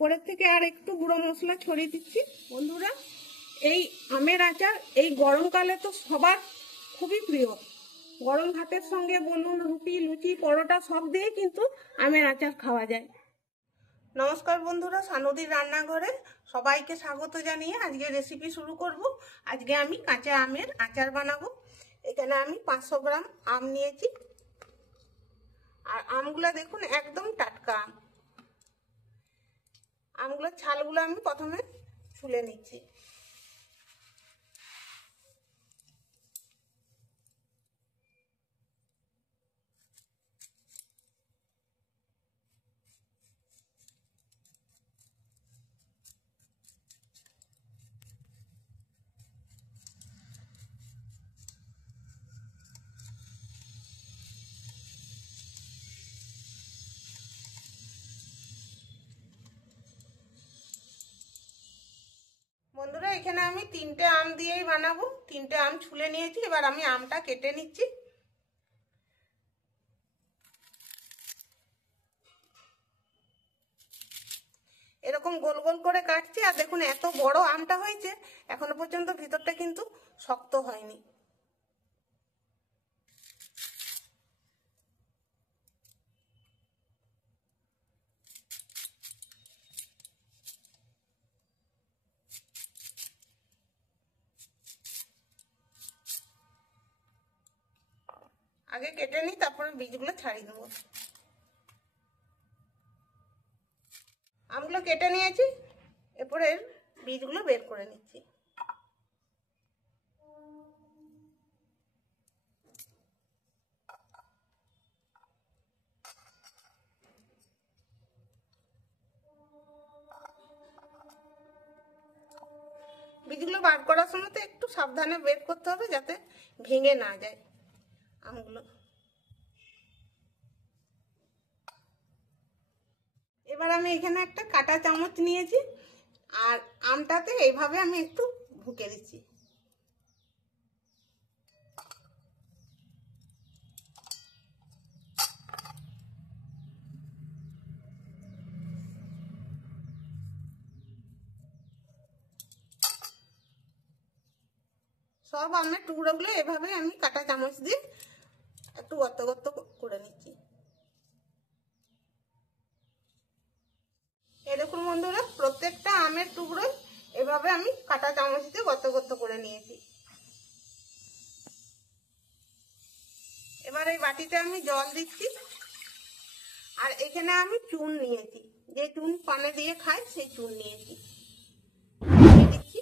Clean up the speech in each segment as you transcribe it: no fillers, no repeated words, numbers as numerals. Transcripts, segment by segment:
উপরের থেকে আর একটু গুঁড়ো মশলা ছড়িয়ে দিচ্ছি। বন্ধুরা, এই আমের আচার এই গরমকালে তো সবার খুবই প্রিয়। গরম ভাতের সঙ্গে বলুন, রুটি, লুচি, পরোটা সব দিয়ে কিন্তু আমের আচার খাওয়া যায়। নমস্কার বন্ধুরা, সানুদির রান্নাঘরে সবাইকে স্বাগত জানিয়ে আজকে রেসিপি শুরু করব। আজকে আমি কাঁচা আমের আচার বানাবো। এখানে আমি 500 গ্রাম আম নিয়েছি। আর আমগুলো দেখুন একদম টাটকা আম। আমগুলোর ছালগুলো আমি প্রথমে ছুলে নিচ্ছি। বন্ধুরা, এখানে আমি 3টে আম দিয়েই বানাবো। 3টে আম ছুলে নিয়েছি। এবার আমি আমটা কেটে নিচ্ছি। এরকম গোল গোল করে কাটছি। আর দেখুন এত বড় আমটা হয়েছে, এখনো পর্যন্ত ভিতরটা কিন্তু শক্ত হয়নি। আগে কেটে নিই, তারপরে বীজগুলো ছাড়িয়ে দেবো। আমগুলো কেটে নিয়েছি, এরপরে বীজগুলো বের করে নিচ্ছি। বীজগুলো বার করার সময় তো একটু সাবধানে বের করতে হবে, যাতে ভেঙে না যায় আমগুলো। এবার আমি এখানে একটা কাঁটা চামচ নিয়েছি, আর আমটাতে এইভাবে আমি একটু ঢুকে দিচ্ছি। সব আমের টুকরোগুলো এভাবে আমি কাঁটা চামচ দিয়ে একটু গর্ত গর্ত করে নিচ্ছি। এই দেখুন বন্ধুরা, প্রত্যেকটা আমের টুকরো এভাবে আমি কাঁটা চামচ দিয়ে গর্ত গর্ত করে নিয়েছি। এবার এই বাটিতে আমি জল দিচ্ছি। আর এখানে আমি চুন নিয়েছি, যে চুন পানে দিয়ে খাই সেই চুন নিয়েছি। দিচ্ছি।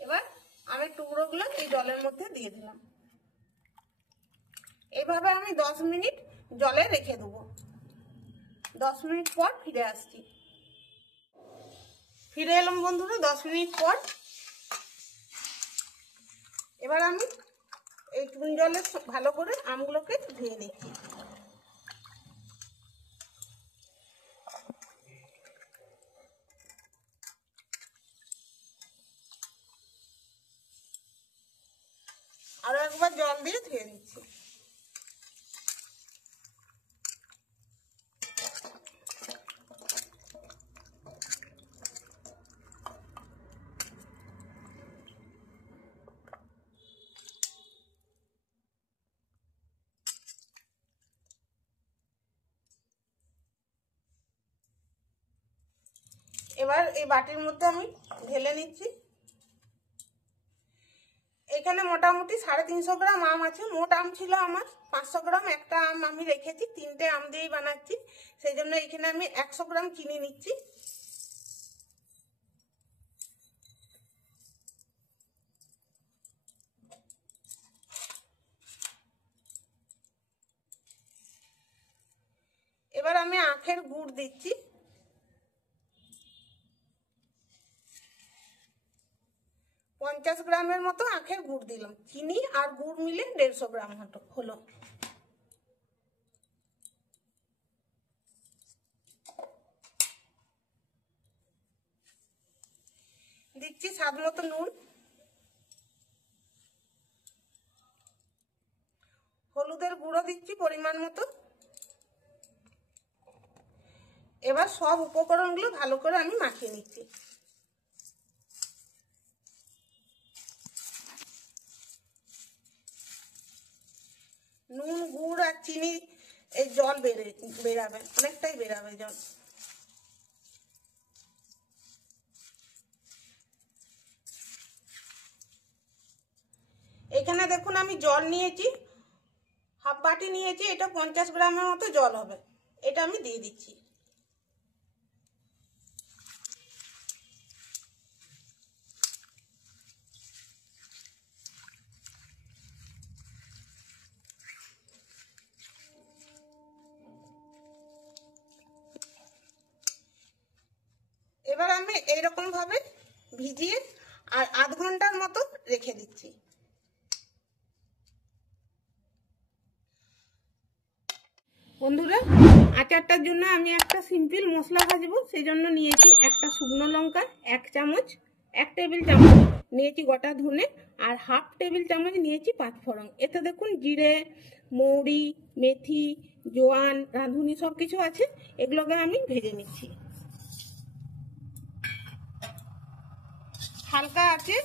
এবার আমের টুকরোগুলো এই জলের মধ্যে দিয়ে দিলাম। এইভাবে আমি 10 মিনিট জলে রেখে দেবো। 10 মিনিট পর ফিরে আসছি। ফিরে এলাম বন্ধুরা 10 মিনিট পর। এবার আমি এই চুন জলে ভালো করে আমগুলোকে ধুয়ে নিচ্ছি। আরো একবার জল দিয়ে ধুয়ে নিচ্ছি। এবার এই বাটির মধ্যে আমি ঢেলে নিচ্ছি। এখানে মোটামুটি 350 গ্রাম আম আছে। মোট আম ছিল আমার 500 গ্রাম। একটা আম আমি রেখেছি, 3টে আম দিয়েই বানাচ্ছি, সেই জন্য এখানে আমি 100 গ্রাম চিনি নিচ্ছি। এবার আমি আখের গুড় দিচ্ছি। পঞ্চাশ গ্রামের মতো আখের গুড় দিলাম। চিনি আর গুড় মিলে 150 গ্রাম হলো। দিচ্ছি স্বাদ মতো নুন। হলুদের গুঁড়ো দিচ্ছি পরিমাণ মতো। এবার সব উপকরণগুলো ভালো করে আমি মাখিয়ে নিচ্ছি। নুন, গুড় আর চিনি, এই জল বেরাবে, অনেকটাই বেরাবে জল। এখানে দেখুন আমি জল নিয়েছি, হাফ বাটি নিয়েছি, এটা 50 গ্রামের মতো জল হবে। এটা আমি দিয়ে দিচ্ছি। এবার আমি এইরকম ভাবে ভিজিয়ে আর আধ ঘন্টার মতো রেখে দিচ্ছি। বন্ধুরা, আচারটার জন্য আমি একটা সিম্পল মশলা ভাজবো, সেই জন্য নিয়েছি একটা শুকনো লঙ্কা 1 চামচ, 1 টেবিল চামচ নিয়েছি গোটা ধনে, আর হাফ টেবিল চামচ নিয়েছি পাঁচফোড়ন। এতে দেখুন জিরে, মৌরি, মেথি, জোয়ান, রাঁধুনি সব কিছু আছে। এগুলোকে আমি ভেজে নিচ্ছি। হালকা আছে,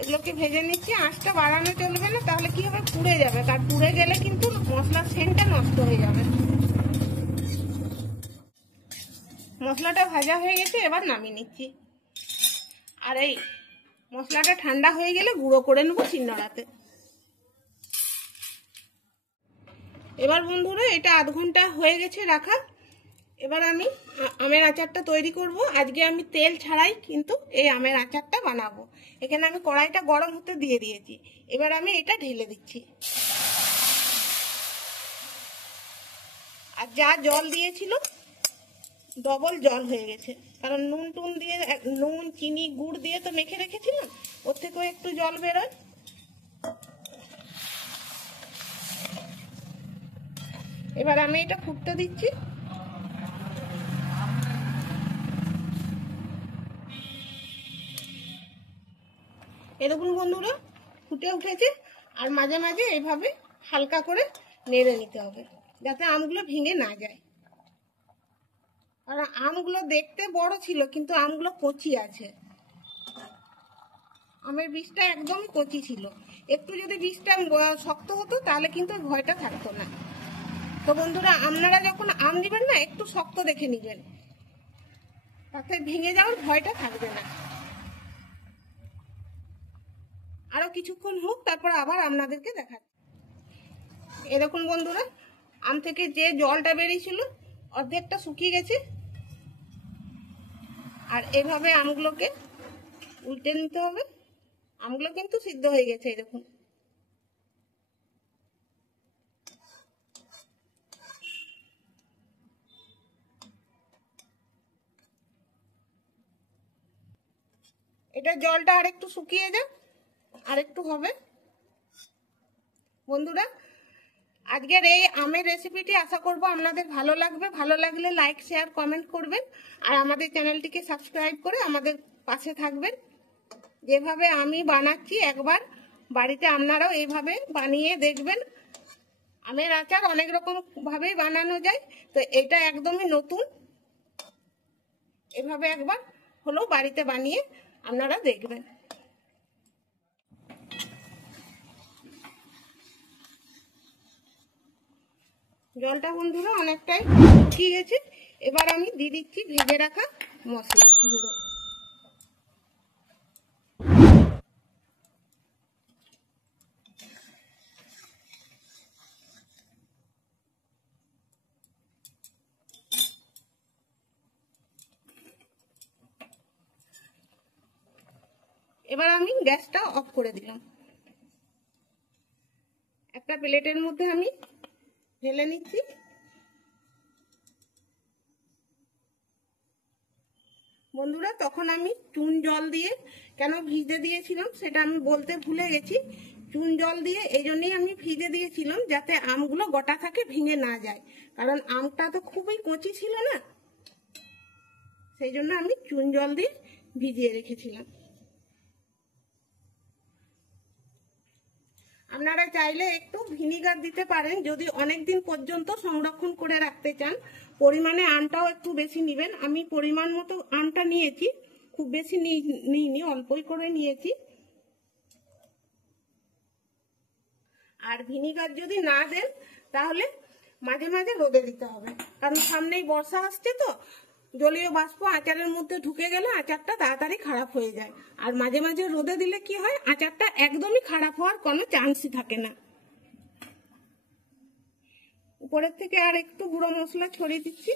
এগুলোকে ভেজে নিচ্ছি। আঁচটা বাড়ানো চলবে না, তাহলে কি হবে, পুড়ে যাবে। আর পুড়ে গেলে কিন্তু মশলার সেন্টটা নষ্ট হয়ে যাবে। মশলাটা ভাজা হয়ে গেছে, এবার নামিয়ে নিচ্ছি। আর এই মশলাটা ঠান্ডা হয়ে গেলে গুঁড়ো করে নেবো শিলনোড়াতে। এবার বন্ধুরা, এটা আধ ঘন্টা হয়ে গেছে রাখা। এবার আমি আমের আচারটা তৈরি করব। আজকে আমি তেল ছাড়াই কিন্তু এই আমের আচারটা বানাবো। এখানে আমি কড়াইটা গরম হতে দিয়ে দিয়েছি। এবার আমি এটা ঢেলে দিচ্ছি। আর যা জল দিয়েছিল ডবল জল হয়ে গেছে, কারণ নুন টুন দিয়ে, নুন চিনি গুড় দিয়ে তো মেখে রেখেছিলাম, ওর থেকেও একটু জল বেরোয়। এবার আমি এটা ফুটতে দিচ্ছি। এরকম বন্ধুরা ফুটে উঠেছে। আর মাঝে মাঝে এইভাবে হালকা করে নেড়ে নিতে হবে, যাতে আমগুলো ভেঙে না যায়। আর আমগুলো দেখতে বড় ছিল, কিন্তু আমগুলো কচি আছে। আমের বীজটা একদম কচি ছিল। একটু যদি বীজটা শক্ত হতো তাহলে কিন্তু ভয়টা থাকতো না। তো বন্ধুরা, আপনারা যখন আম দিবেন না, একটু শক্ত দেখে নিবেন, তাতে ভেঙে যাওয়ার ভয়টা থাকবে না। আরো কিছুক্ষণ হোক, তারপর আবার আপনাদেরকে দেখাচ্ছি। এরকম বন্ধুরা, আম থেকে যে জলটা বেরিয়েছিল অর্ধেকটা শুকিয়ে গেছে। আর এভাবে আমগুলোকে উল্টে নিতে হবে। আমগুলো কিন্তু সিদ্ধ হয়ে গেছে, এই দেখুন। এটা জলটা আরেকটু শুকিয়ে যাক, আরেকটু হবে। বন্ধুরা, আজকের এই আমের রেসিপিটি আশা করব আপনাদের ভালো লাগবে। ভালো লাগলে লাইক, শেয়ার, কমেন্ট করবেন। আর আমাদের চ্যানেলটিকে সাবস্ক্রাইব করে আমাদের পাশে থাকবেন। যেভাবে আমি বানাচ্ছি, একবার বাড়িতে আপনারাও এইভাবে বানিয়ে দেখবেন। আমের আচার অনেক রকম ভাবেই বানানো যায়, তো এটা একদমই নতুন। এভাবে একবার হলেও বাড়িতে বানিয়ে আপনারা দেখবেন। জলটা বন্ধুরা অনেকটাই শুকিয়ে গেছে। এবার আমি দিয়ে দিচ্ছি ভেজে রাখা মশলা গুঁড়ো। এবার আমি গ্যাসটা অফ করে দিলাম। একটা প্লেটের মধ্যে আমি ঢেলে নিচ্ছি। বন্ধুরা, তখন আমি চুন জল দিয়ে কেন ভিজে দিয়েছিলাম সেটা আমি বলতে ভুলে গেছি। চুন জল দিয়ে এই জন্যই আমি ভিজে দিয়েছিলাম, যাতে আমগুলো গোটা থাকে, ভেঙে না যায়। কারণ আমটা তো খুবই কচি ছিল না, সেই জন্য আমি চুন জল দিয়ে ভিজিয়ে রেখেছিলাম। আপনারা চাইলে একটু ভিনিগার দিতে পারেন যদি অনেক দিন পর্যন্ত সংরক্ষণ করে রাখতে চান। পরিমাণে আমটাও একটু বেশি নেবেন। আমি পরিমাণ মতো আমটা নিয়েছি, খুব বেশি নিইনি, অল্পই করে নিয়েছি। আর ভিনিগার যদি না দেন তাহলে মাঝে মাঝে রোদে দিতে হবে, কারণ সামনেই বর্ষা আসছে তো জলীয় বাষ্প আচারের মধ্যে ঢুকে গেলে আচারটা তাড়াতাড়ি খারাপ হয়ে যায়। আর মাঝে মাঝে রোদে দিলে কি হয়, আচারটা একদমই খারাপ হওয়ার কোনো চান্সই থাকে না। উপরের থেকে আর একটু গুঁড়ো মশলা ছড়িয়ে দিচ্ছি।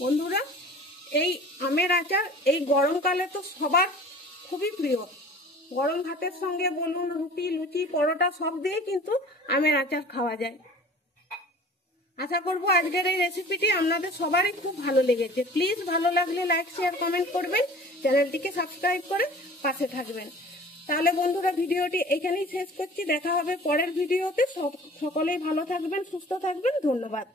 বন্ধুরা, এই আমের আচার এই গরমকালে তো সবার খুবই প্রিয়। গরম ভাতের সঙ্গে বলুন, রুটি, লুচি, পরোটা সব দিয়ে কিন্তু আমের আচার খাওয়া যায়। আশা করবো আজকের এই রেসিপিটি আপনাদের সবারই খুব ভালো লেগেছে। প্লিজ ভালো লাগলে লাইক, শেয়ার, কমেন্ট করবেন, চ্যানেলটিকে সাবস্ক্রাইব করে পাশে থাকবেন। তাহলে বন্ধুরা, ভিডিওটি এখানেই শেষ করছি। দেখা হবে পরের ভিডিওতে। সকলেই ভালো থাকবেন, সুস্থ থাকবেন। ধন্যবাদ।